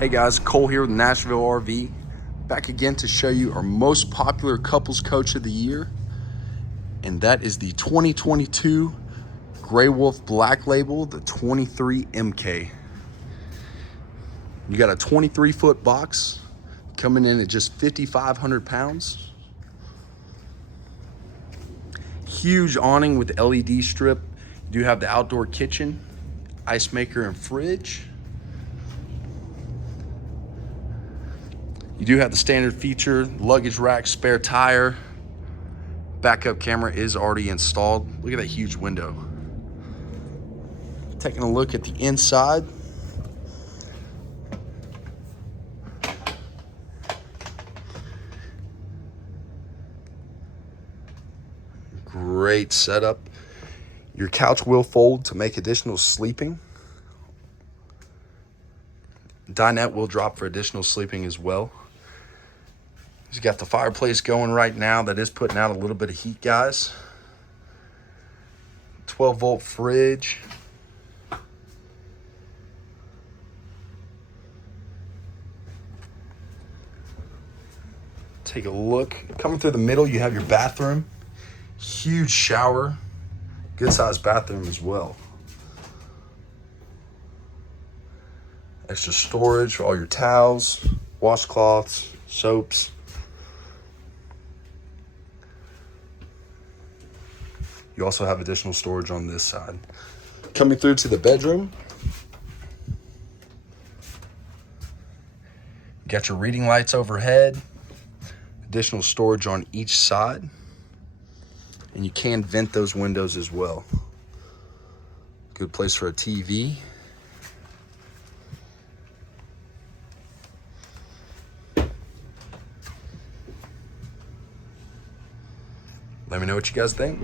Hey guys, Cole here with Nashville RV. Back again to show you our most popular couples coach of the year. And that is the 2022 Grey Wolf Black Label, the 23 MK. You got a 23-foot box coming in at just 5,500 pounds. Huge awning with LED strip. You do have the outdoor kitchen, ice maker, and fridge. You do have the standard feature, luggage rack, spare tire. Backup camera is already installed. Look at that huge window. Taking a look at the inside. Great setup. Your couch will fold to make additional sleeping. Dinette will drop for additional sleeping as well. He's got the fireplace going right now. That is putting out a little bit of heat, guys. 12-volt fridge. Take a look. Coming through the middle, you have your bathroom. Huge shower. Good sized bathroom as well. Extra storage for all your towels, washcloths, soaps. You also have additional storage on this side. Coming through to the bedroom. You got your reading lights overhead. Additional storage on each side. And you can vent those windows as well. Good place for a TV. Let me know what you guys think.